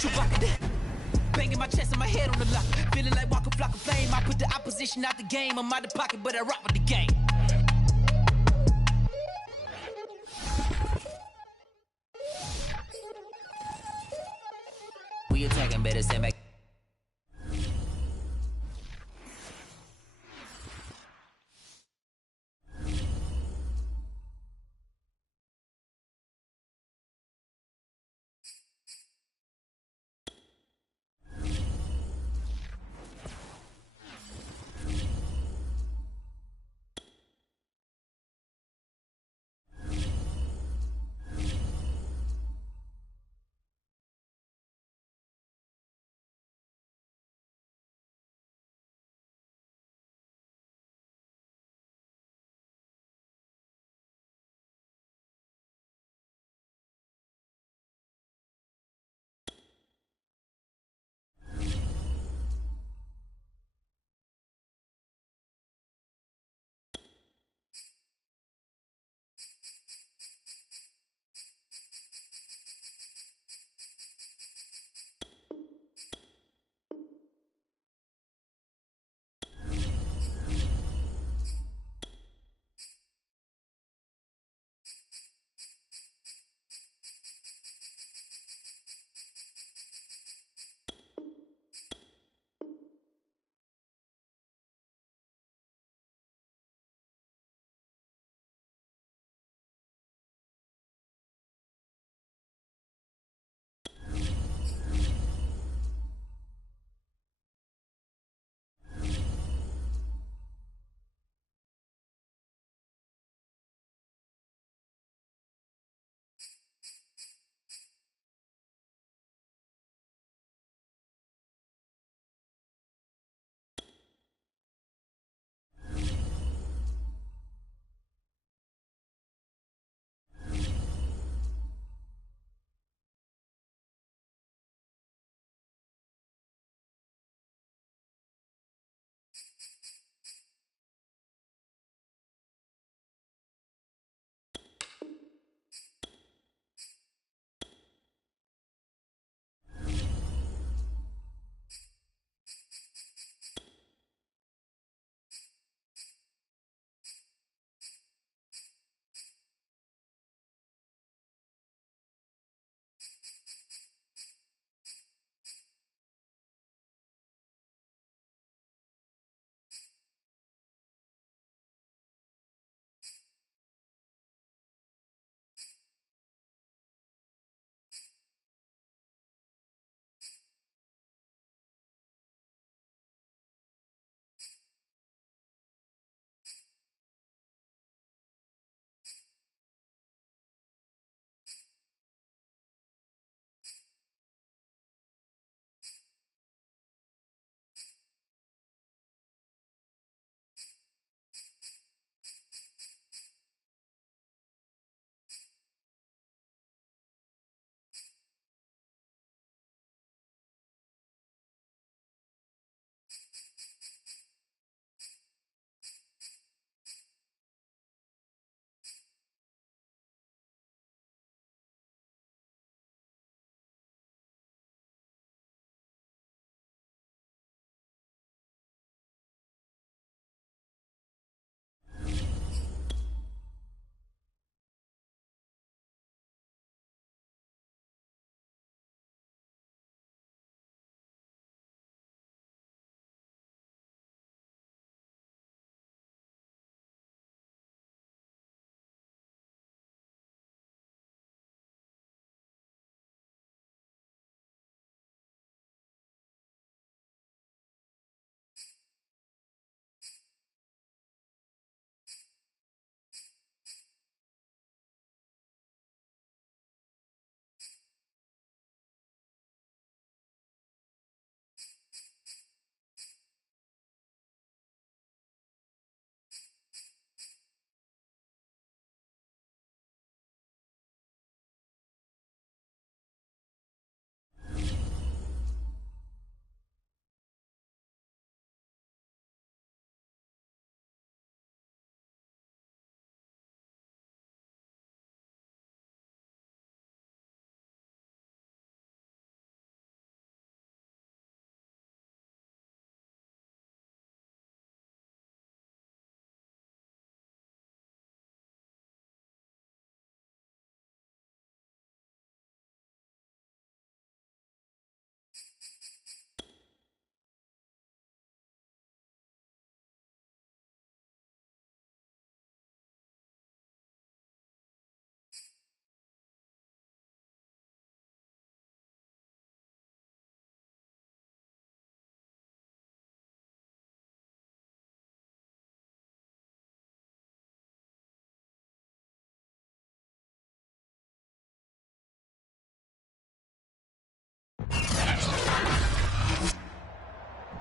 Chewbacca, banging my chest and my head on the lock. Feeling like Walker Flock of Flame. I put the opposition out the game. I'm out the pocket, but I rock with the game. We attacking, better stand back.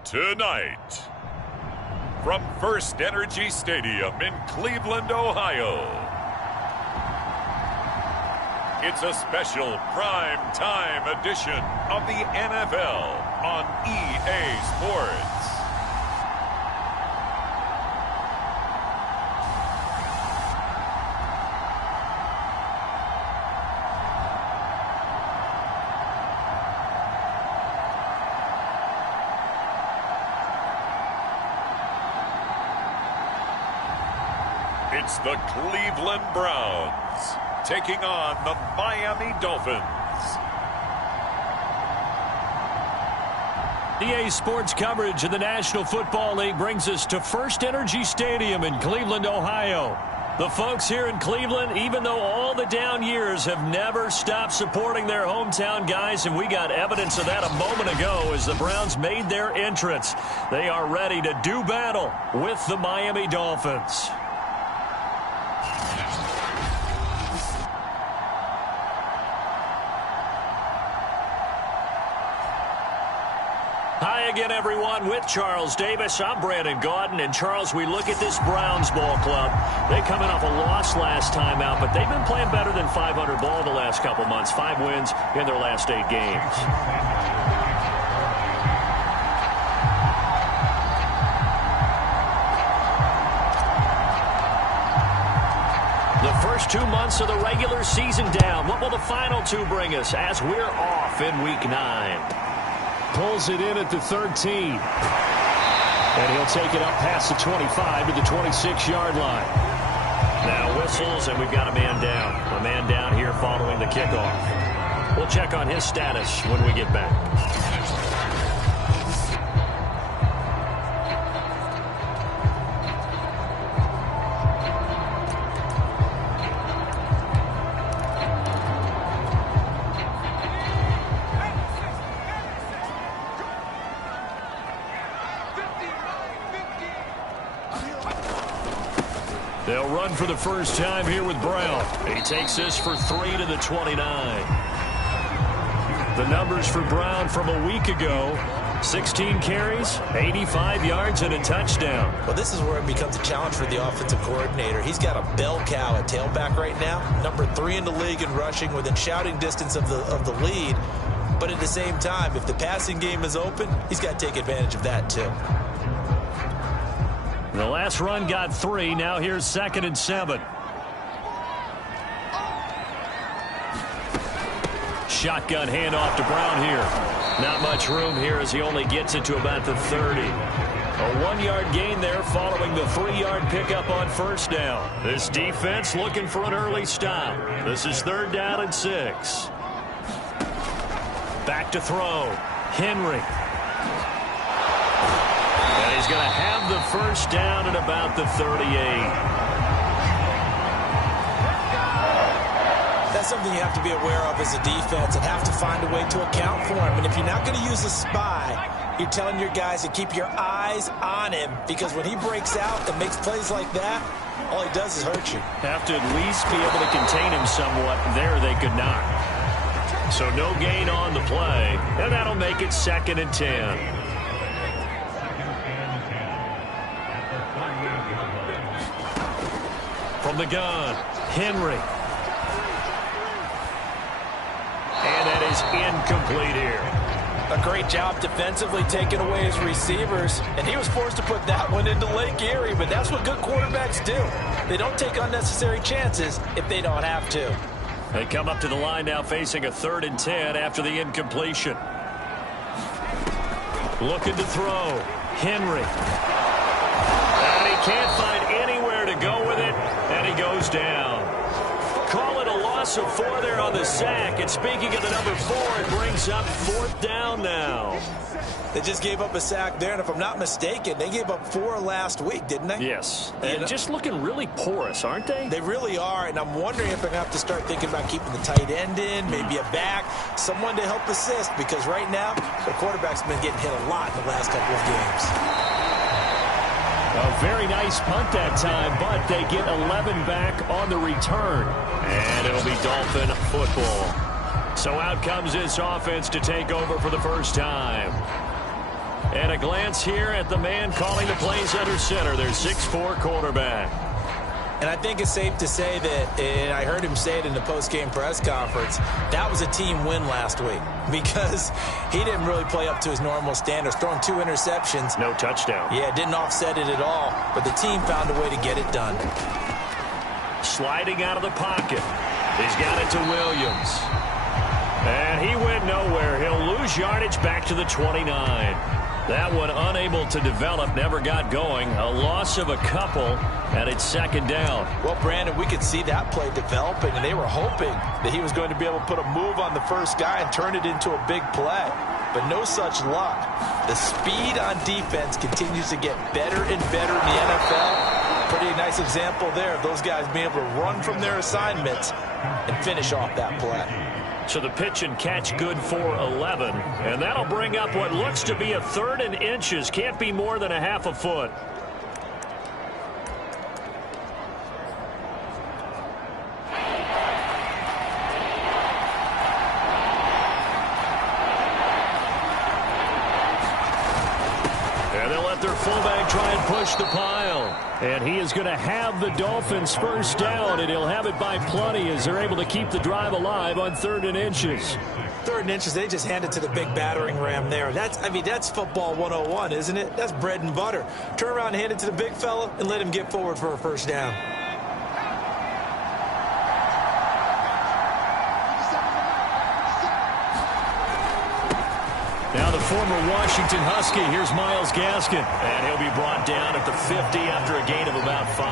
Tonight, from First Energy Stadium in Cleveland, Ohio, it's a special prime time edition of the NFL on EA Sports. It's the Cleveland Browns taking on the Miami Dolphins. EA Sports coverage of the National Football League brings us to First Energy Stadium in Cleveland, Ohio. The folks here in Cleveland, even though all the down years, have never stopped supporting their hometown guys, and we got evidence of that a moment ago as the Browns made their entrance. They are ready to do battle with the Miami Dolphins. Hi again, everyone. With Charles Davis, I'm Brandon Gaudin. And, Charles, we look at this Browns ball club. They coming off a loss last time out, but they've been playing better than 500 ball the last couple months. 5 wins in their last 8 games. The first 2 months of the regular season down. What will the final 2 bring us as we're off in Week 9? Pulls it in at the 13. And he'll take it up past the 25 to the 26-yard line. Now whistles, and we've got a man down. A man down here following the kickoff. We'll check on his status when we get back. They'll run for the first time here with Brown. He takes this for 3 to the 29. The numbers for Brown from a week ago: 16 carries, 85 yards, and a touchdown. Well, this is where it becomes a challenge for the offensive coordinator. He's got a bell cow at tailback right now, number 3 in the league in rushing, within shouting distance of the lead. But at the same time, if the passing game is open, he's got to take advantage of that too. The last run got 3. Now here's 2nd and 7. Shotgun handoff to Brown here. Not much room here as he only gets it to about the 30. A 1-yard gain there following the 3-yard pickup on first down. This defense looking for an early stop. This is 3rd down and 6. Back to throw. Henry. And he's going to have the first down at about the 38. That's something you have to be aware of as a defense and have to find a way to account for him. And if you're not going to use a spy, you're telling your guys to keep your eyes on him, because when he breaks out and makes plays like that, all he does is hurt you. Have to at least be able to contain him somewhat. There they could not. So no gain on the play, and that'll make it 2nd and 10. From the gun, Henry. And that is incomplete here. A great job defensively taking away his receivers, and he was forced to put that one into Lake Erie, but that's what good quarterbacks do. They don't take unnecessary chances if they don't have to. They come up to the line now facing a 3rd and 10 after the incompletion. Looking to throw. Henry. And he can't find anywhere to go with it, and he goes down. Call it a loss of 4 there on the sack. And speaking of the number 4, it brings up 4th down now. They just gave up a sack there, and if I'm not mistaken, they gave up 4 last week, didn't they? Yes. And just looking really porous, aren't they? They really are, and I'm wondering if they're going to have to start thinking about keeping the tight end in, maybe a back, someone to help assist, because right now, the quarterback's been getting hit a lot in the last couple of games. A very nice punt that time, but they get 11 back on the return. And it'll be Dolphin football. So out comes this offense to take over for the first time. And a glance here at the man calling the plays under center, their 6'4" quarterback. And I think it's safe to say that, and I heard him say it in the post-game press conference, that was a team win last week because he didn't really play up to his normal standards, throwing 2 interceptions. No touchdown. Yeah, didn't offset it at all, but the team found a way to get it done. Sliding out of the pocket. He's got it to Williams. And he went nowhere. He'll lose yardage back to the 29. That one unable to develop, never got going. A loss of a couple, and it's second down. Well, Brandon, we could see that play developing, and they were hoping that he was going to be able to put a move on the first guy and turn it into a big play. But no such luck. The speed on defense continues to get better and better in the NFL. Pretty nice example there of those guys being able to run from their assignments and finish off that play. So the pitch and catch good for 11. And that'll bring up what looks to be a 3rd and inches. Can't be more than a half a foot. And they'll let their fullback try and push the pile. And he is going to have the Dolphins first down, and he'll have it by plenty as they're able to keep the drive alive on 3rd and inches. 3rd and inches, they just hand it to the big battering ram there. That's football 101, isn't it? That's bread and butter. Turn around and hand it to the big fella and let him get forward for a first down. Now the former Washington Husky, here's Myles Gaskin. And he'll be brought down at the 50 after a gain of about 5.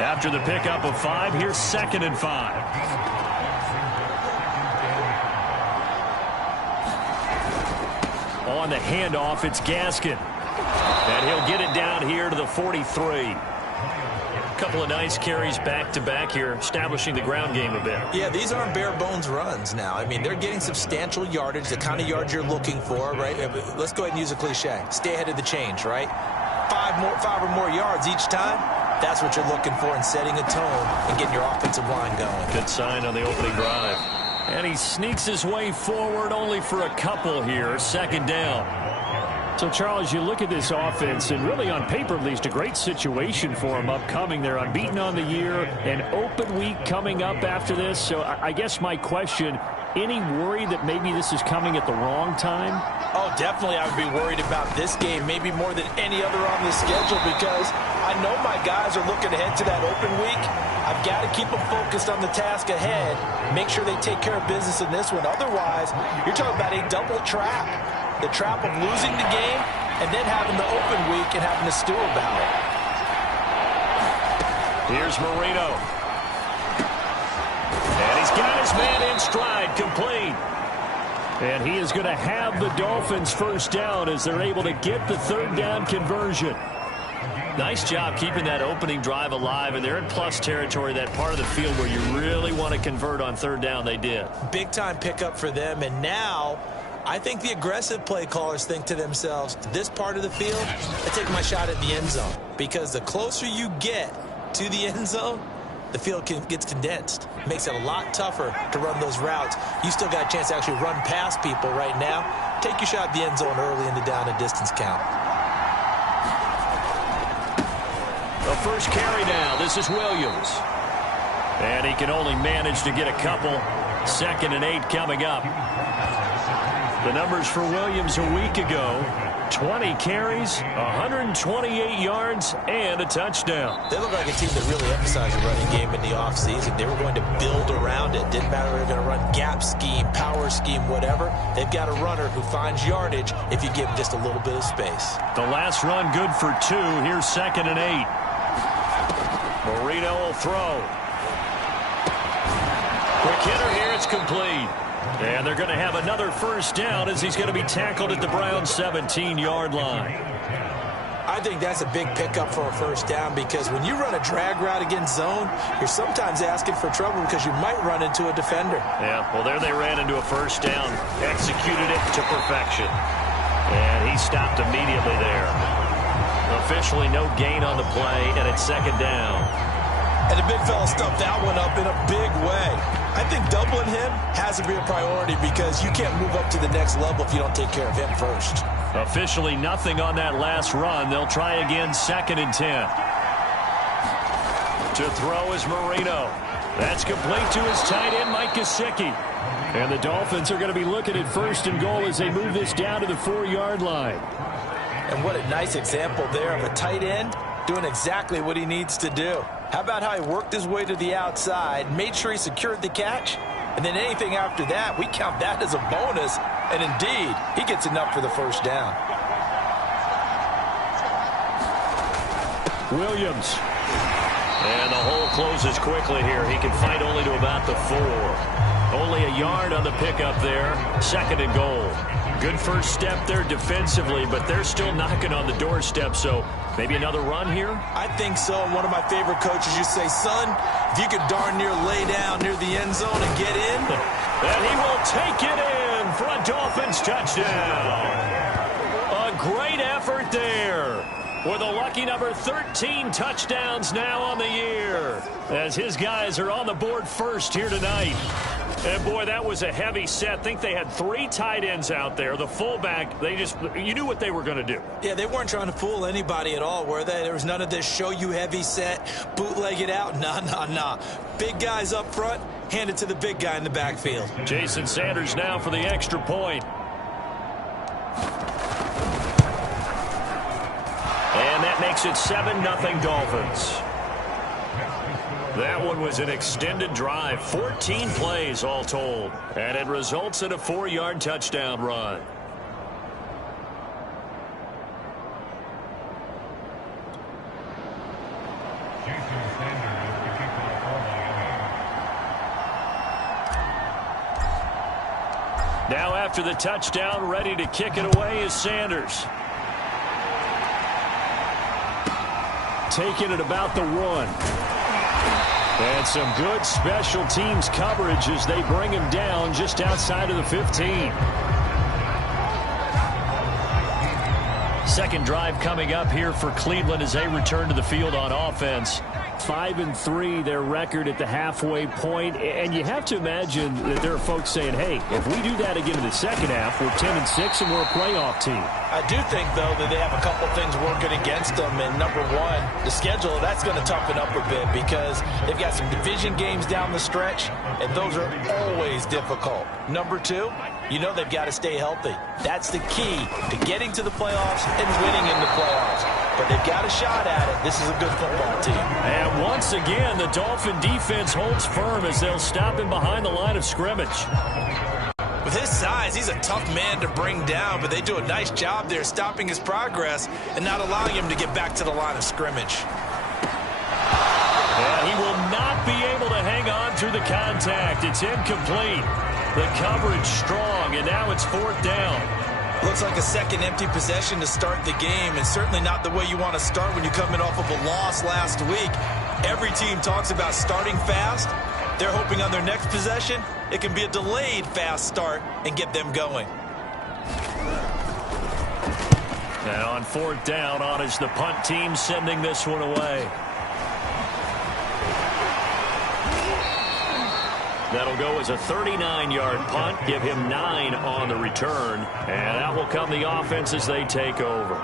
After the pickup of 5, here's 2nd and 5. On the handoff, it's Gaskin. And he'll get it down here to the 43. Couple of nice carries back-to-back here, establishing the ground game a bit. Yeah, these aren't bare-bones runs now. I mean, they're getting substantial yardage, the kind of yards you're looking for, right? Let's go ahead and use a cliche. Stay ahead of the change, right? 5 or more yards each time. That's what you're looking for in setting a tone and getting your offensive line going. Good sign on the opening drive. And he sneaks his way forward only for a couple here. 2nd down. So, Charles, you look at this offense, and really on paper, at least, a great situation for them upcoming. They're unbeaten on the year, an open week coming up after this. So I guess my question, any worry that maybe this is coming at the wrong time? Oh, definitely I would be worried about this game, maybe more than any other on the schedule, because I know my guys are looking ahead to that open week. I've got to keep them focused on the task ahead, make sure they take care of business in this one. Otherwise, you're talking about a double trap. The trap of losing the game and then having the open week and having to stew about it. Here's Marino. And he's got his man in stride, complete. And he is going to have the Dolphins first down as they're able to get the 3rd down conversion. Nice job keeping that opening drive alive, and they're in plus territory, that part of the field where you really want to convert on 3rd down. They did. Big-time pickup for them, and now I think the aggressive play callers think to themselves, this part of the field, I take my shot at the end zone. Because the closer you get to the end zone, the field gets condensed. It makes it a lot tougher to run those routes. You still got a chance to actually run past people right now. Take your shot at the end zone early in the down and distance count. The first carry now. This is Williams. And he can only manage to get a couple. 2nd and 8 coming up. The numbers for Williams a week ago, 20 carries, 128 yards, and a touchdown. They look like a team that really emphasized the running game in the offseason. They were going to build around it. Didn't matter if they're going to run gap scheme, power scheme, whatever. They've got a runner who finds yardage if you give him just a little bit of space. The last run good for 2. Here's 2nd and 8. Marino will throw. Quick hitter here. It's complete. And they're going to have another first down as he's going to be tackled at the Browns' 17-yard line. I think that's a big pickup for a first down because when you run a drag route against zone, you're sometimes asking for trouble because you might run into a defender. Yeah, well, there they ran into a first down, executed it to perfection. And he stopped immediately there. Officially no gain on the play, and it's 2nd down. And the big fella stuffed that one up in a big way. I think doubling him has to be a priority because you can't move up to the next level if you don't take care of him first. Officially nothing on that last run. They'll try again, 2nd and 10. To throw is Marino. That's complete to his tight end, Mike Gesicki. And the Dolphins are going to be looking at 1st and goal as they move this down to the 4-yard line. And what a nice example there of a tight end doing exactly what he needs to do. How about how he worked his way to the outside, made sure he secured the catch, and then anything after that, we count that as a bonus. And indeed, he gets enough for the 1st down. Williams. And the hole closes quickly here. He can fight only to about the 4. Only a yard on the pickup there. 2nd and goal. Good first step there defensively, but they're still knocking on the doorstep, so maybe another run here? I think so. One of my favorite coaches used to say, son, if you could darn near lay down near the end zone and get in. And he will take it in for a Dolphins touchdown. A great effort there. With a lucky number 13 touchdowns now on the year. As his guys are on the board first here tonight. And boy, that was a heavy set. I think they had 3 tight ends out there. The fullback, you knew what they were going to do. Yeah, they weren't trying to fool anybody at all, were they? There was none of this show you heavy set, bootleg it out. Nah. Big guys up front, hand it to the big guy in the backfield. Jason Sanders now for the extra point. And that makes it 7-0 Dolphins. That one was an extended drive, 14 plays all told, and it results in a 4-yard touchdown run. Now after the touchdown, ready to kick it away is Sanders. Taking it about the 1. And some good special teams coverage as they bring him down just outside of the 15. Second drive coming up here for Cleveland as they return to the field on offense. 5-3 their record at the halfway point, and you have to imagine that there are folks saying, hey, if we do that again in the second half, we're 10-6 and we're a playoff team. I do think, though, that they have a couple things working against them, and number one, the schedule, that's going to toughen up a bit because they've got some division games down the stretch, and those are always difficult. Number two, you know they've got to stay healthy. That's the key to getting to the playoffs and winning in the playoffs. But they've got a shot at it. This is a good football team. And once again, the Dolphin defense holds firm as they'll stop him behind the line of scrimmage. With his size, he's a tough man to bring down, but they do a nice job there stopping his progress and not allowing him to get back to the line of scrimmage. And he will not be able to hang on through the contact. It's incomplete. The coverage strong, and now it's 4th down. Looks like a second empty possession to start the game, and certainly not the way you want to start when you're coming off of a loss last week. Every team talks about starting fast. They're hoping on their next possession, it can be a delayed fast start and get them going. And on 4th down, on is the punt team sending this one away. That'll go as a 39-yard punt, give him 9 on the return, and out will come the offense as they take over.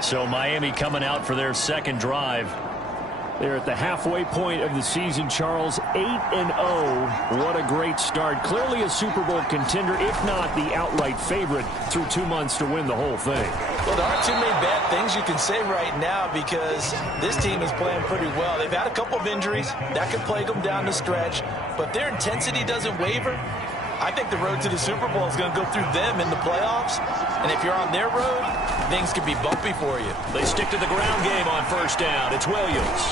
So Miami coming out for their second drive. They're at the halfway point of the season, Charles, 8-0. What a great start. Clearly a Super Bowl contender, if not the outright favorite, through 2 months to win the whole thing. Well, there aren't too many bad things you can say right now because this team is playing pretty well. They've had a couple of injuries. That could plague them down the stretch, but their intensity doesn't waver. I think the road to the Super Bowl is going to go through them in the playoffs, and if you're on their road, things could be bumpy for you. They stick to the ground game on 1st down. It's Williams.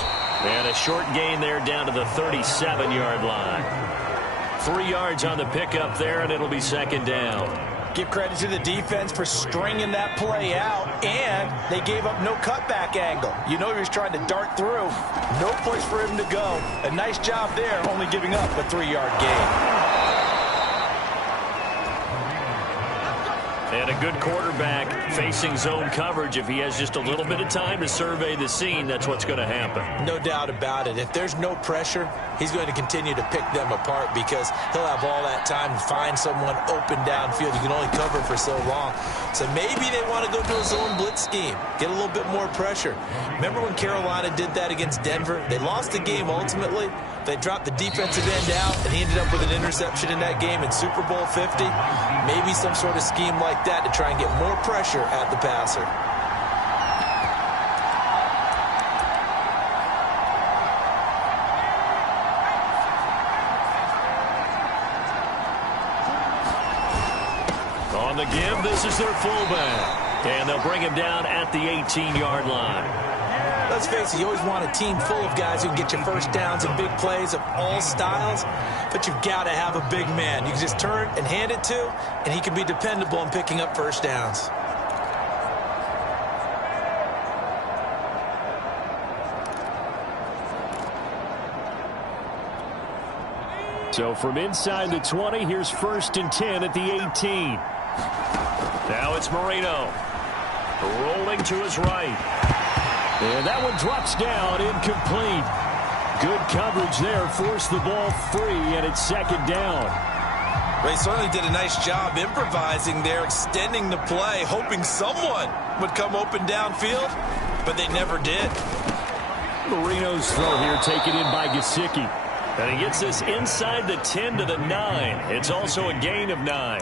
And a short gain there down to the 37-yard line. 3 yards on the pickup there, and it'll be 2nd down. Give credit to the defense for stringing that play out, and they gave up no cutback angle. You know he was trying to dart through. No place for him to go. A nice job there, only giving up a 3-yard gain. And a good quarterback facing zone coverage, if he has just a little bit of time to survey the scene, that's what's going to happen. No doubt about it. If there's no pressure, he's going to continue to pick them apart because he'll have all that time to find someone open downfield. You can only cover for so long. So maybe they want to go to a zone blitz scheme, get a little bit more pressure. Remember when Carolina did that against Denver? They lost the game ultimately. They dropped the defensive end out, and he ended up with an interception in that game in Super Bowl 50. Maybe some sort of scheme like that to try and get more pressure at the passer. On the give, this is their fullback. And they'll bring him down at the 18-yard line. Let's face it, you always want a team full of guys who can get you first downs and big plays of all styles, but you've got to have a big man you can just turn and hand it to, and he can be dependable in picking up first downs. So from inside the 20, here's 1st and 10 at the 18. Now it's Marino. Rolling to his right. And that one drops down, incomplete. Good coverage there, forced the ball free, and it's 2nd down. They certainly did a nice job improvising there, extending the play, hoping someone would come open downfield, but they never did. Marino's throw here taken in by Gesicki. And he gets this inside the 10 to the 9. It's also a gain of 9.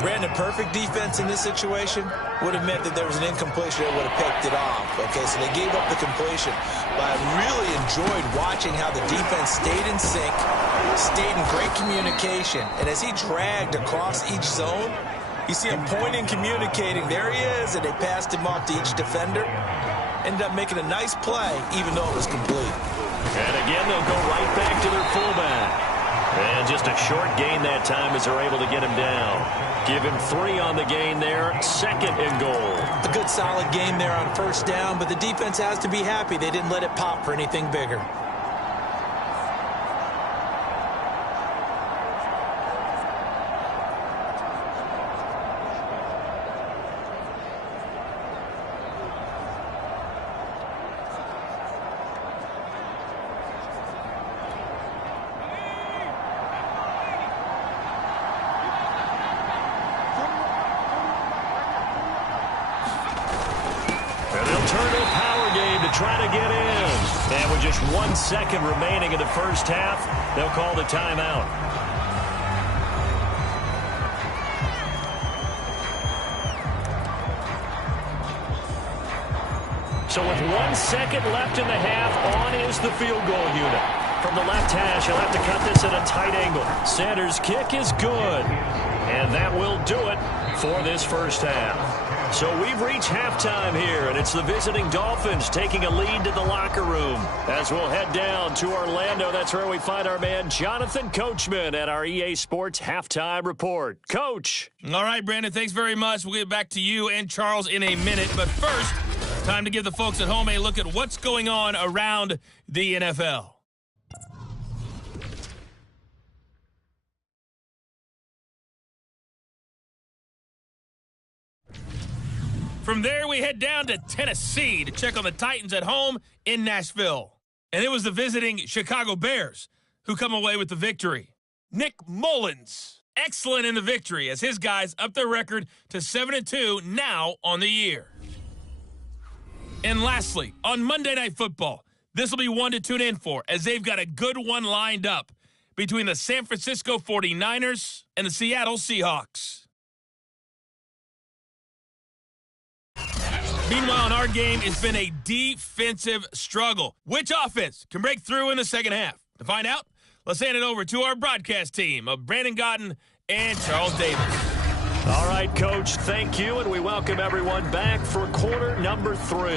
Brandon, perfect defense in this situation would have meant that there was an incompletion that would have picked it off. Okay, so they gave up the completion. But I really enjoyed watching how the defense stayed in sync, stayed in great communication. And as he dragged across each zone, you see him pointing, communicating. There he is, and they passed him off to each defender. Ended up making a nice play, even though it was complete. And again, they'll go right back to their fullback. And just a short gain that time as they're able to get him down. Give him 3 on the gain there, 2nd and goal. A good solid game there on first down, but the defense has to be happy they didn't let it pop for anything bigger. Trying to get in. And with just 1 second remaining in the first half, they'll call the timeout. So with 1 second left in the half, on is the field goal unit. From the left hash, he'll have to cut this at a tight angle. Sanders' kick is good. And that will do it for this first half. So we've reached halftime here, and it's the visiting Dolphins taking a lead to the locker room. As we'll head down to Orlando, that's where we find our man Jonathan Coachman at our EA Sports Halftime Report. Coach. All right, Brandon, thanks very much. We'll get back to you and Charles in a minute. But first, time to give the folks at home a look at what's going on around the NFL. From there, we head down to Tennessee to check on the Titans at home in Nashville. And it was the visiting Chicago Bears who come away with the victory. Nick Mullins, excellent in the victory as his guys up their record to 7-2 now on the year. And lastly, on Monday Night Football, this will be one to tune in for as they've got a good one lined up between the San Francisco 49ers and the Seattle Seahawks. Meanwhile, in our game, it's been a defensive struggle. Which offense can break through in the second half? To find out, let's hand it over to our broadcast team of Brandon Gotten and Charles Davis. All right, Coach, thank you, and we welcome everyone back for quarter number 3.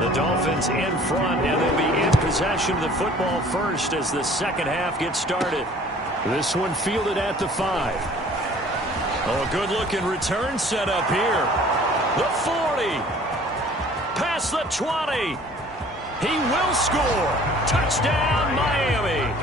The Dolphins in front, and they'll be in possession of the football first as the second half gets started. This one fielded at the 5. Oh, a good-looking return set up here. The 40. Past the 20. He will score. Touchdown, Miami.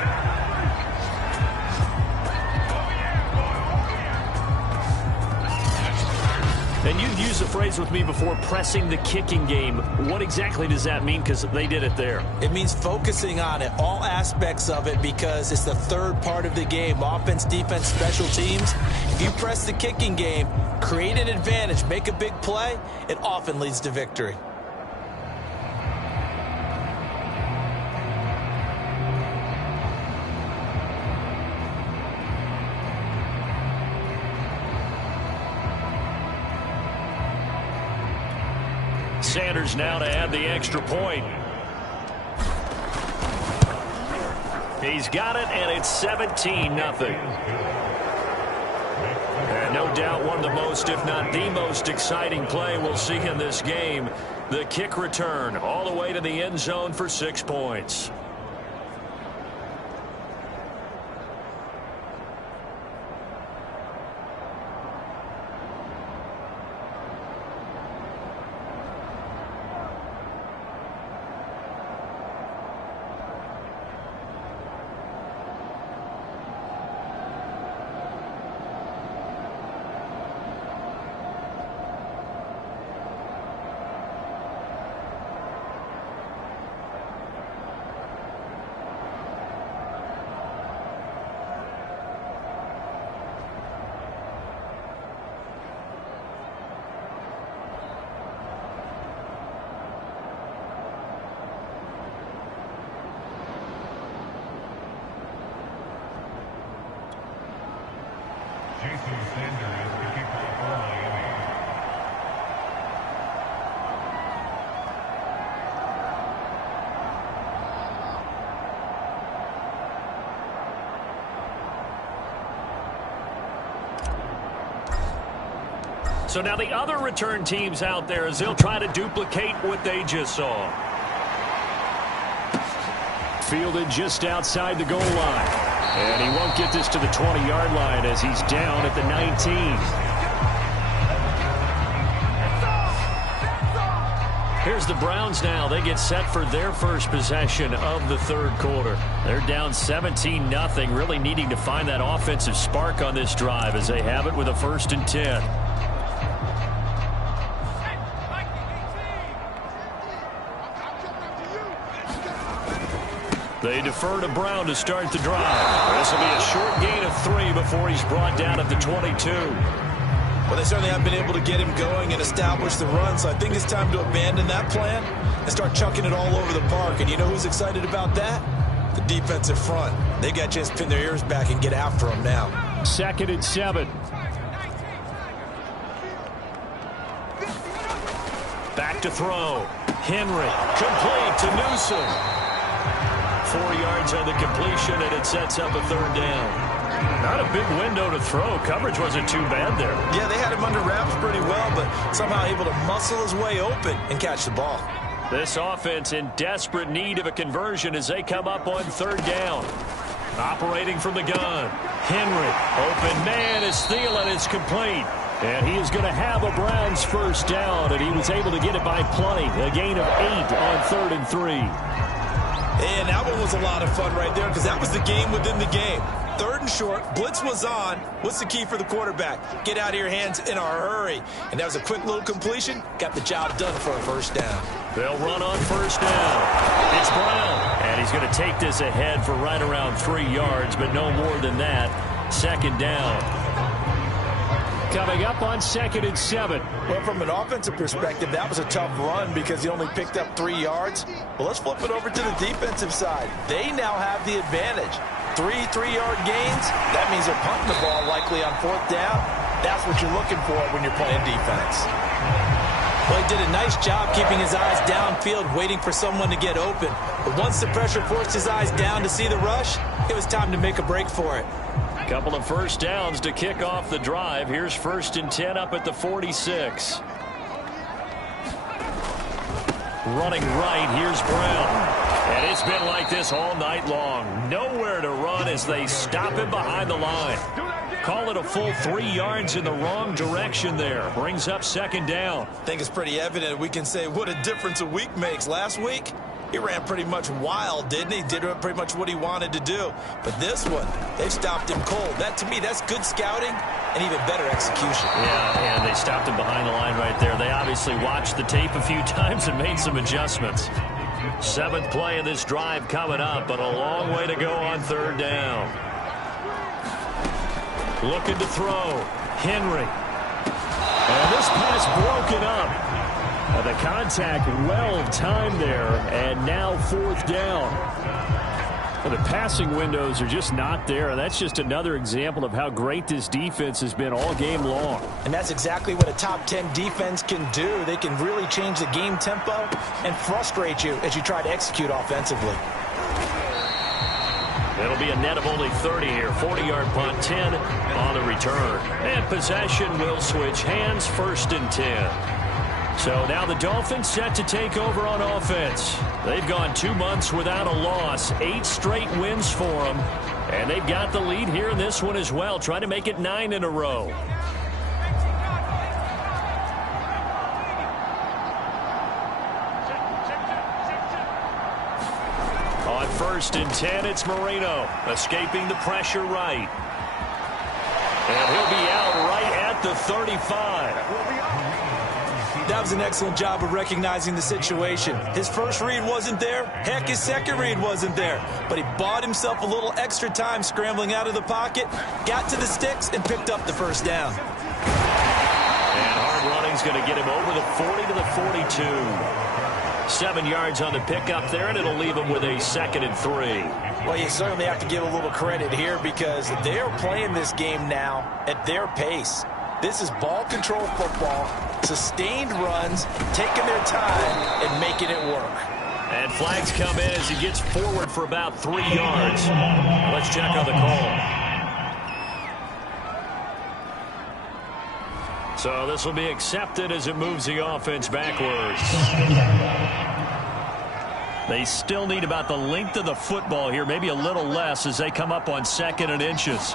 And you've used the phrase with me before, pressing the kicking game. What exactly does that mean? Because they did it there. It means focusing on it, all aspects of it, because it's the third part of the game. Offense, defense, special teams. If you press the kicking game, create an advantage, make a big play, it often leads to victory. Sanders now to add the extra point. He's got it, and it's 17-0. And no doubt one of the most, if not the most exciting play we'll see in this game. The kick return all the way to the end zone for 6 points. So now the other return teams out there as they'll try to duplicate what they just saw. Fielded just outside the goal line. And he won't get this to the 20-yard line as he's down at the 19. Here's the Browns now. They get set for their first possession of the third quarter. They're down 17-0, really needing to find that offensive spark on this drive as they have it with a 1st and 10. They defer to Brown to start the drive. This will be a short gain of 3 before he's brought down at the 22. Well, they certainly have been able to get him going and establish the run, so I think it's time to abandon that plan and start chucking it all over the park. And you know who's excited about that? The defensive front. They got a chance to pin their ears back and get after him now. 2nd and 7. Back to throw. Henry, complete to Newsom. 4 yards on the completion, and it sets up a 3rd down. Not a big window to throw. Coverage wasn't too bad there. Yeah, they had him under wraps pretty well, but somehow able to muscle his way open and catch the ball. This offense in desperate need of a conversion as they come up on 3rd down. Operating from the gun. Henry, open man is Thielen, is complete. And he is going to have a Browns 1st down, and he was able to get it by plenty. A gain of 8 on 3rd and 3. And that one was a lot of fun right there because that was the game within the game. 3rd and short, blitz was on. What's the key for the quarterback? Get out of your hands in a hurry. And that was a quick little completion. Got the job done for a 1st down. They'll run on 1st down. It's Brown. And he's going to take this ahead for right around 3 yards, but no more than that. 2nd down. Coming up on 2nd and 7. Well, from an offensive perspective, that was a tough run because he only picked up 3 yards. Well, let's flip it over to the defensive side. They now have the advantage. 3 3-yard gains. That means they're punting the ball likely on 4th down. That's what you're looking for when you're playing defense. Well, he did a nice job keeping his eyes downfield, waiting for someone to get open. But once the pressure forced his eyes down to see the rush, it was time to make a break for it. Couple of 1st downs to kick off the drive. Here's 1st and 10 up at the 46. Running right, here's Brown. And it's been like this all night long. Nowhere to run as they stop him behind the line. Call it a full 3 yards in the wrong direction there. Brings up 2nd down. I think it's pretty evident we can say what a difference a week makes. Last week, he ran pretty much wild, didn't he? Did pretty much what he wanted to do. But this one, they stopped him cold. That, to me, that's good scouting and even better execution. Yeah, and they stopped him behind the line right there. They obviously watched the tape a few times and made some adjustments. 7th play of this drive coming up, but a long way to go on 3rd down. Looking to throw. Henry. And this pass broken up. The contact well timed there, and now 4th down. Well, the passing windows are just not there, and that's just another example of how great this defense has been all game long. And that's exactly what a top 10 defense can do. They can really change the game tempo and frustrate you as you try to execute offensively. It'll be a net of only 30 here. 40-yard punt, 10 on the return. And possession will switch hands, 1st and 10. So now the Dolphins set to take over on offense. They've gone 2 months without a loss, 8 straight wins for them. And they've got the lead here in this one as well, trying to make it 9 in a row. On 1st and 10, it's Marino, escaping the pressure right. And he'll be out right at the 35. That was an excellent job of recognizing the situation. His first read wasn't there. Heck, his second read wasn't there. But he bought himself a little extra time scrambling out of the pocket, got to the sticks, and picked up the 1st down. And hard running's going to get him over the 40 to the 42. 7 yards on the pickup there, and it'll leave him with a 2nd and 3. Well, you certainly have to give a little credit here because they're playing this game now at their pace. This is ball control football, sustained runs, taking their time and making it work. And flags come in as he gets forward for about 3 yards. Let's check on the call. So this will be accepted as it moves the offense backwards. They still need about the length of the football here, maybe a little less as they come up on 2nd and inches.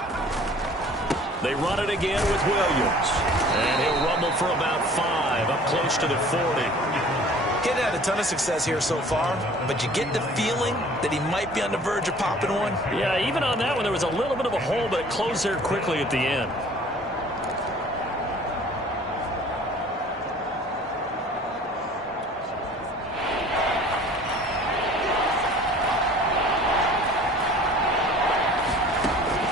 They run it again with Williams. And he'll rumble for about 5, up close to the 40. He hadn't had a ton of success here so far, but you get the feeling that he might be on the verge of popping one. Yeah, even on that one, there was a little bit of a hole, but it closed there quickly at the end.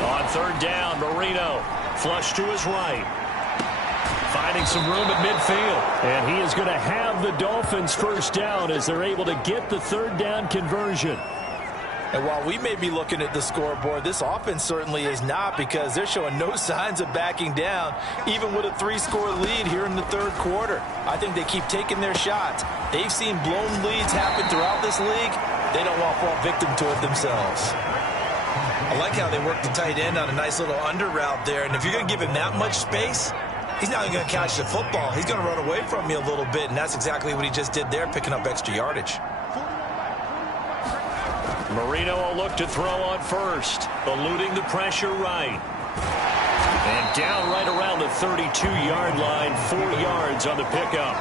On 3rd down, Marino. Flush to his right. Finding some room at midfield. And he is going to have the Dolphins 1st down as they're able to get the 3rd down conversion. And while we may be looking at the scoreboard, this offense certainly is not because they're showing no signs of backing down, even with a 3-score lead here in the 3rd quarter. I think they keep taking their shots. They've seen blown leads happen throughout this league. They don't want to fall victim to it themselves. I like how they work the tight end on a nice little under route there. And if you're going to give him that much space, he's not even going to catch the football. He's going to run away from you a little bit, and that's exactly what he just did there, picking up extra yardage. Marino will look to throw on 1st, eluding the pressure right. And down right around the 32-yard line, 4 yards on the pickup.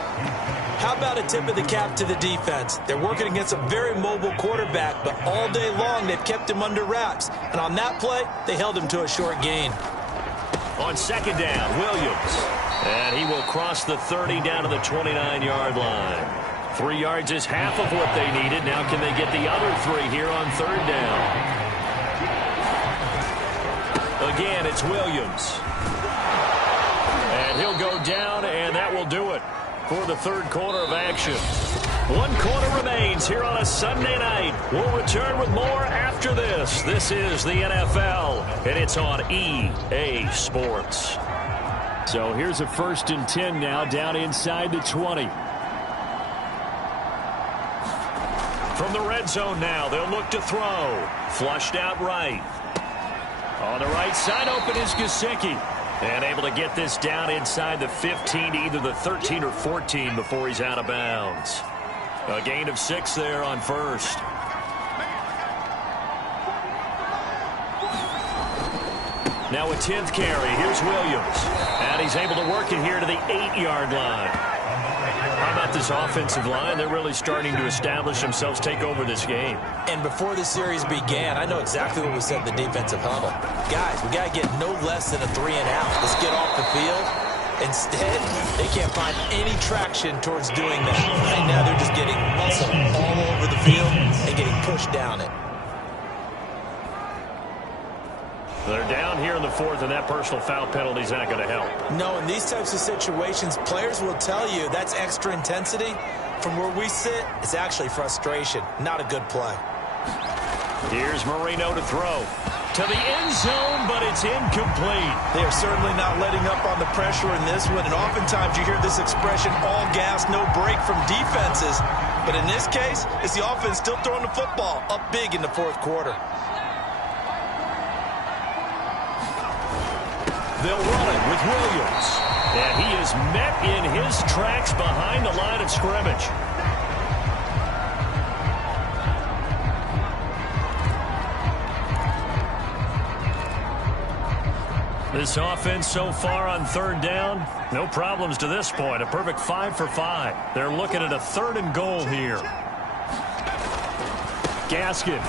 How about a tip of the cap to the defense? They're working against a very mobile quarterback, but all day long they've kept him under wraps. And on that play, they held him to a short gain. On 2nd down, Williams. And he will cross the 30 down to the 29-yard line. 3 yards is half of what they needed. Now can they get the other 3 here on 3rd down? Again, it's Williams. And he'll go down, and that will do it for the 3rd quarter of action. 1 quarter remains here on a Sunday night. We'll return with more after this. This is the NFL, and it's on EA Sports. So here's a 1st and 10 now, down inside the 20. From the red zone now, they'll look to throw. Flushed out right. On the right side, open is Gesicki. And able to get this down inside the 15 to either the 13 or 14 before he's out of bounds. A gain of 6 there on 1st. Now a 10th carry. Here's Williams. And he's able to work it here to the 8-yard line. On about this offensive line? They're really starting to establish themselves, take over this game. And before the series began, I know exactly what we said in the defensive huddle. Guys, we got to get no less than a 3-and-out. Let's get off the field. Instead, they can't find any traction towards doing that. Right now, they're just getting muscle all over the field and getting pushed down it. They're down here in the fourth, and that personal foul penalty is not going to help. No, in these types of situations, players will tell you that's extra intensity. From where we sit, it's actually frustration, not a good play. Here's Marino to throw. To the end zone, but it's incomplete. They are certainly not letting up on the pressure in this one, and oftentimes you hear this expression, all gas, no break from defenses. But in this case, it's the offense still throwing the football up big in the fourth quarter. They'll run it with Williams. And he is met in his tracks behind the line of scrimmage. This offense so far on third down, no problems to this point. A perfect 5 for 5. They're looking at a 3rd and goal here. Gaskin.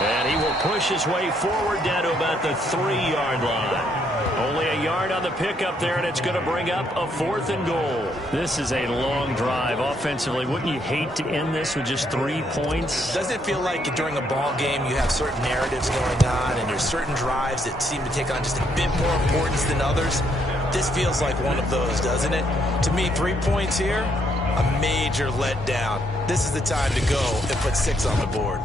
And he will push his way forward down to about the 3-yard line. Only a yard on the pickup there, and it's going to bring up a 4th and goal. This is a long drive offensively. Wouldn't you hate to end this with just 3 points? Doesn't it feel like during a ball game you have certain narratives going on and there's certain drives that seem to take on just a bit more importance than others? This feels like one of those, doesn't it? To me, 3 points here, a major letdown. This is the time to go and put 6 on the board.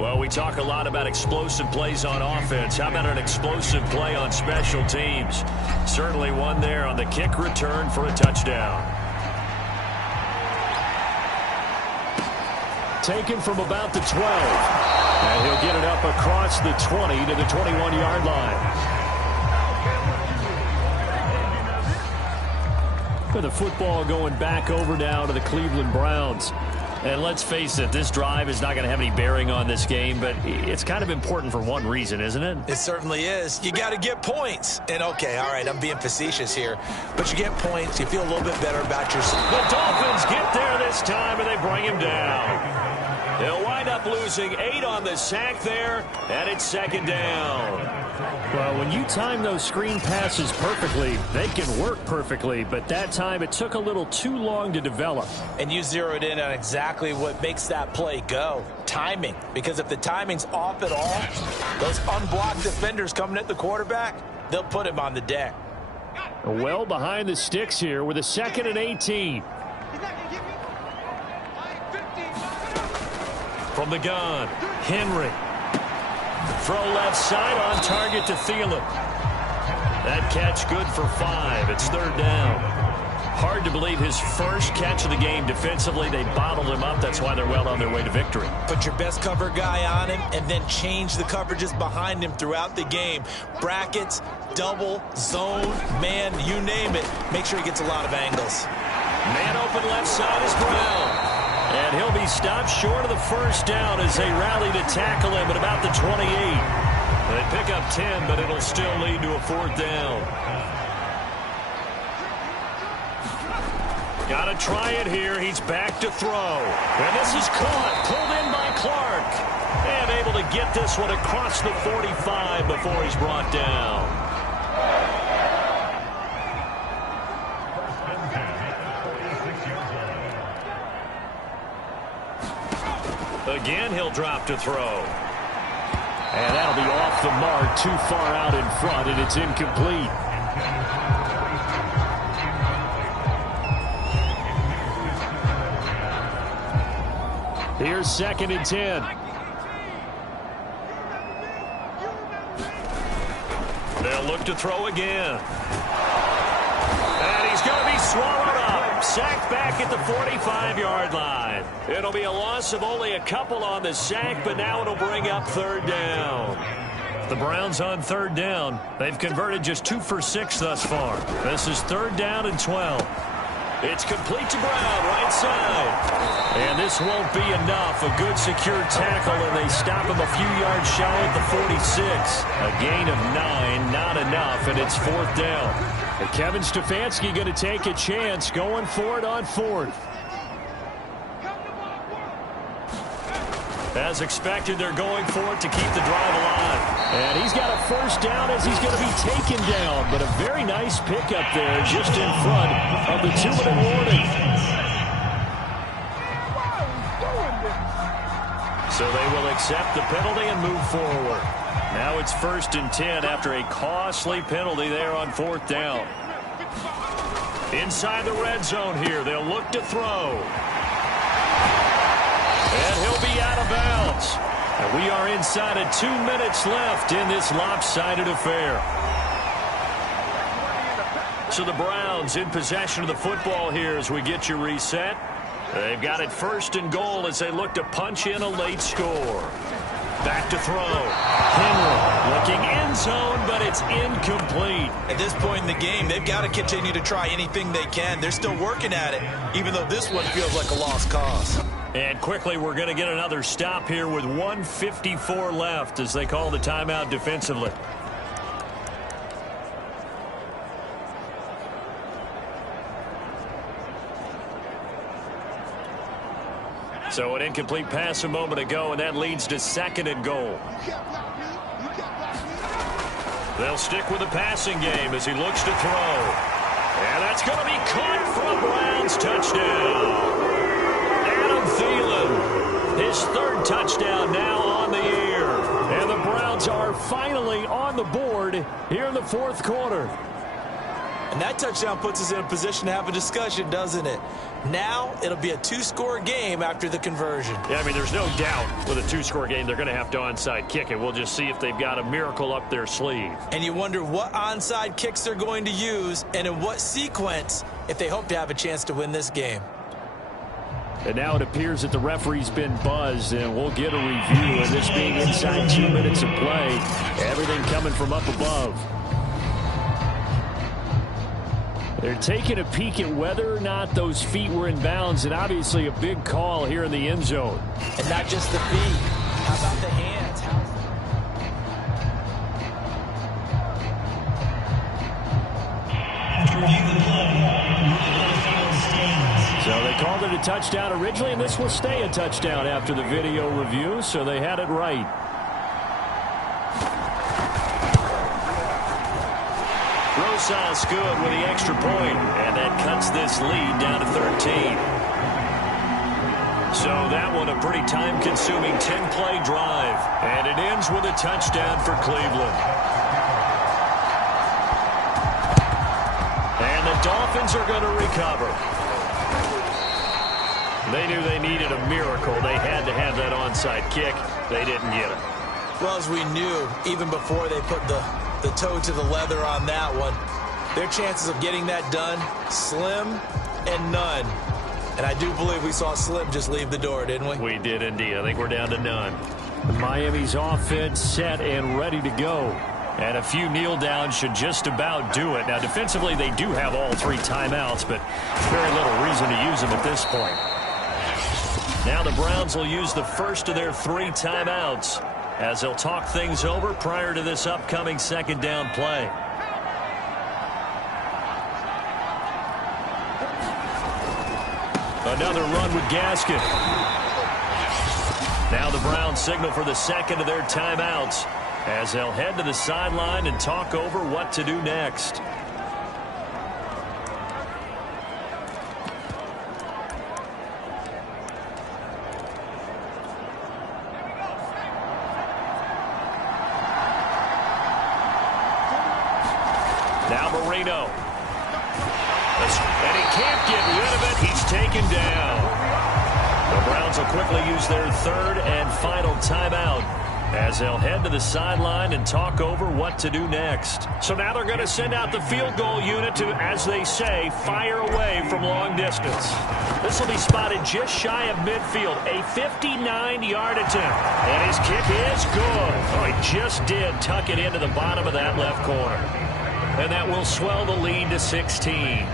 Well, we talk a lot about explosive plays on offense. How about an explosive play on special teams? Certainly one there on the kick return for a touchdown. Taken from about the 12. And he'll get it up across the 20 to the 21-yard line. With the football going back over now to the Cleveland Browns. And let's face it, this drive is not going to have any bearing on this game, but it's kind of important for one reason, isn't it? It certainly is. You got to get points. And, okay, all right, I'm being facetious here, but you get points, you feel a little bit better about yourself. The Dolphins get there this time, and they bring him down. They'll wind up losing 8 on the sack there, and it's 2nd down. Well, when you time those screen passes perfectly, they can work perfectly, but that time it took a little too long to develop. And you zeroed in on exactly what makes that play go. Timing. Because if the timing's off at all, those unblocked defenders coming at the quarterback, they'll put him on the deck. Well behind the sticks here with a 2nd and 18. From the gun, Henry. Throw left side on target to Thielen. That catch good for 5. It's 3rd down. Hard to believe his first catch of the game defensively. They bottled him up. That's why they're well on their way to victory. Put your best cover guy on him and then change the coverages behind him throughout the game. Brackets, double, zone, man, you name it. Make sure he gets a lot of angles. Man open left side is Brown. And he'll be stopped short of the 1st down as they rally to tackle him at about the 28. They pick up 10, but it'll still lead to a 4th down. Got to try it here. He's back to throw. And this is caught. Pulled in by Clark. And able to get this one across the 45 before he's brought down. Again, he'll drop to throw. And that'll be off the mark, too far out in front, and it's incomplete. Here's 2nd and 10. They'll look to throw again. And he's going to be swallowed up. Sacked back at the 45-yard line. It'll be a loss of only a couple on the sack, but now it'll bring up 3rd down. The Browns on 3rd down. They've converted just 2 for 6 thus far. This is 3rd down and 12. It's complete to Brown, right side. And this won't be enough. A good secure tackle, and they stop him a few yards shy at the 46. A gain of 9, not enough, and it's 4th down. And Kevin Stefanski going to take a chance going for it on 4th. As expected, they're going for it to keep the drive alive. And he's got a first down as he's going to be taken down. But a very nice pickup there just in front of the 2-minute warning. So they will accept the penalty and move forward. Now it's 1st and 10 after a costly penalty there on 4th down. Inside the red zone here, they'll look to throw. And he'll be out of bounds. And we are inside of 2 minutes left in this lopsided affair. So the Browns in possession of the football here as we get you reset. They've got it 1st and goal as they look to punch in a late score. Back to throw. Henry looking end zone, but it's incomplete. At this point in the game, they've got to continue to try anything they can. They're still working at it, even though this one feels like a lost cause. And quickly, we're going to get another stop here with 1:54 left as they call the timeout defensively. So an incomplete pass a moment ago, and that leads to 2nd and goal. They'll stick with the passing game as he looks to throw. And that's going to be caught for a Browns touchdown. Adam Thielen, his 3rd touchdown now on the year. And the Browns are finally on the board here in the 4th quarter. And that touchdown puts us in a position to have a discussion, doesn't it? Now it'll be a 2-score game after the conversion. Yeah, I mean, there's no doubt with a 2-score game they're going to have to onside kick it. We'll just see if they've got a miracle up their sleeve. And you wonder what onside kicks they're going to use and in what sequence if they hope to have a chance to win this game. And now it appears that the referee's been buzzed, and we'll get a review. And this being inside 2 minutes of play, everything coming from up above. They're taking a peek at whether or not those feet were in bounds, and obviously a big call here in the end zone. And not just the feet. How about the hands? So they called it a touchdown originally, and this will stay a touchdown after the video review, so they had it right. Rosas good with the extra point, and that cuts this lead down to 13. So that one a pretty time-consuming 10-play drive, and it ends with a touchdown for Cleveland. And the Dolphins are going to recover. They knew they needed a miracle. They had to have that onside kick. They didn't get it. Well, as we knew, even before they put the toe to the leather on that one, their chances of getting that done, slim and none. And I do believe we saw Slim just leave the door, didn't we? We did indeed. I think we're down to none. Miami's offense set and ready to go. And a few kneel downs should just about do it. Now, defensively, they do have all 3 timeouts, but very little reason to use them at this point. Now the Browns will use the first of their 3 timeouts as they'll talk things over prior to this upcoming 2nd down play. Another run with Gaskin. Now the Browns signal for the 2nd of their timeouts as they'll head to the sideline and talk over what to do next. Now Marino. And he can't get rid of it. He's taken down. The Browns will quickly use their 3rd and final timeout as they'll head to the sideline and talk over what to do next. So now they're going to send out the field goal unit to, as they say, fire away from long distance. This will be spotted just shy of midfield, a 59-yard attempt. And his kick is good. Oh, he just did tuck it into the bottom of that left corner. And that will swell the lead to 16.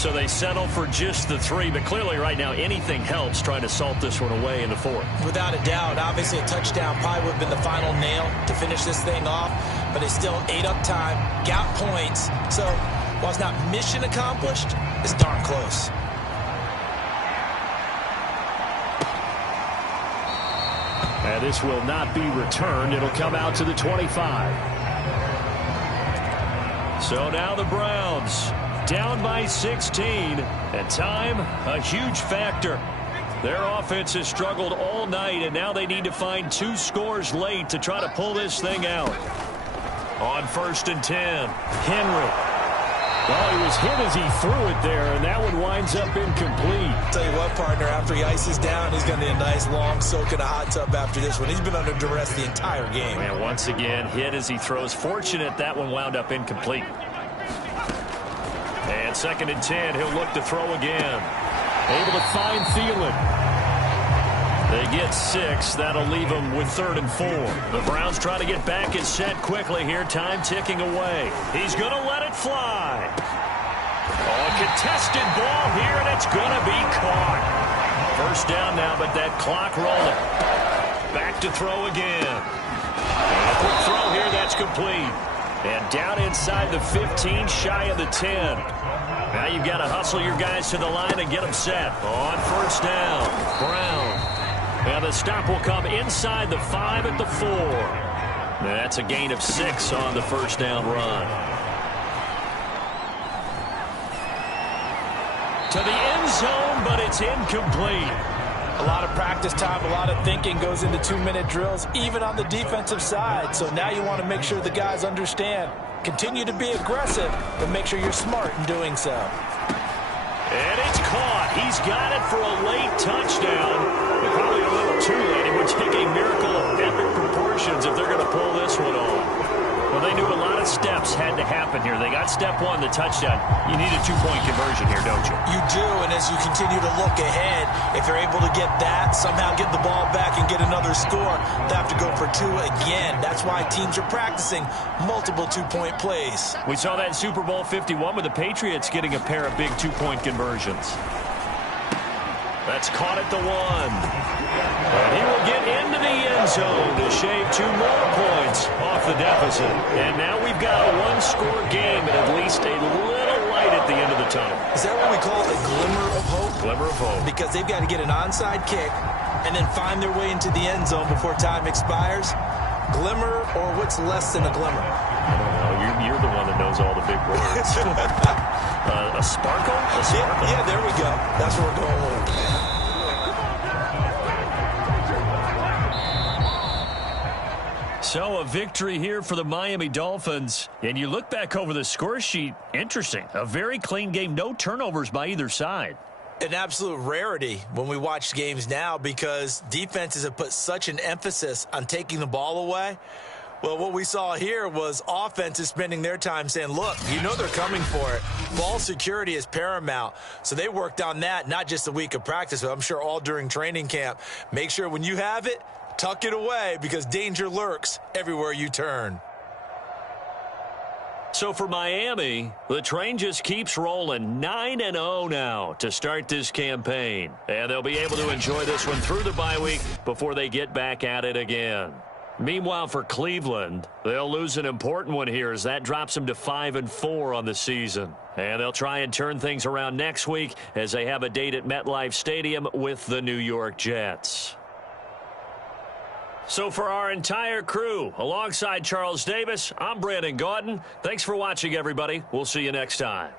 So they settle for just the 3, but clearly right now anything helps trying to salt this one away in the 4th. Without a doubt, obviously a touchdown probably would have been the final nail to finish this thing off, but it's still ate up time, got points. So while it's not mission accomplished, it's darn close. And this will not be returned. It'll come out to the 25. So now the Browns down by 16, and time, a huge factor. Their offense has struggled all night, and now they need to find 2 scores late to try to pull this thing out. On 1st and 10, Henry. Well, he was hit as he threw it there, and that one winds up incomplete. Tell you what, partner, after he ices down, he's going to need a nice long soak in a hot tub after this one. He's been under duress the entire game. And once again, hit as he throws. Fortunate that one wound up incomplete. And 2nd and 10, he'll look to throw again. Able to find Thielen. They get 6. That'll leave them with 3rd and 4. The Browns try to get back and set quickly here. Time ticking away. He's going to let it fly. Oh, a contested ball here, and it's going to be caught. 1st down now, but that clock rolling. Back to throw again. And a quick throw here, that's complete. And down inside the 15, shy of the 10. Now you've got to hustle your guys to the line and get them set. On 1st down, Brown. And the stop will come inside the 5 at the 4. That's a gain of 6 on the 1st down run. To the end zone, but it's incomplete. A lot of practice time, a lot of thinking goes into 2-minute drills, even on the defensive side. So now you want to make sure the guys understand. Continue to be aggressive, but make sure you're smart in doing so. And it's caught. He's got it for a late touchdown. But probably a little too late. It would take a miracle of epic proportions if they're going to pull this one off. Well, they knew a lot of steps had to happen here. They got step 1, the touchdown. You need a 2-point conversion here, don't you? You do, and as you continue to look ahead, if they're able to get that, somehow get the ball back and get another score, they have to go for 2 again. That's why teams are practicing multiple 2-point plays. We saw that in Super Bowl 51 with the Patriots getting a pair of big 2-point conversions. That's caught at the 1. And he will get into the end zone to shave 2 more points off the deficit. And now we've got a 1-score game and at least a little light at the end of the tunnel. Is that what we call a glimmer of hope? Glimmer of hope. Because they've got to get an onside kick and then find their way into the end zone before time expires. Glimmer, or what's less than a glimmer? I don't know. You're the one that knows all the big words. A sparkle? A sparkle? Yeah, there we go. That's what we're going with. So a victory here for the Miami Dolphins. And you look back over the score sheet, interesting. A very clean game, no turnovers by either side. An absolute rarity when we watch games now because defenses have put such an emphasis on taking the ball away. Well, what we saw here was offenses spending their time saying, look, you know they're coming for it. Ball security is paramount. So they worked on that, not just a week of practice, but I'm sure all during training camp. Make sure when you have it, tuck it away because danger lurks everywhere you turn. So for Miami, the train just keeps rolling 9-0 now to start this campaign. And they'll be able to enjoy this one through the bye week before they get back at it again. Meanwhile, for Cleveland, they'll lose an important one here as that drops them to 5-4 on the season. And they'll try and turn things around next week as they have a date at MetLife Stadium with the New York Jets. So for our entire crew, alongside Charles Davis, I'm Brandon Gaudin. Thanks for watching, everybody. We'll see you next time.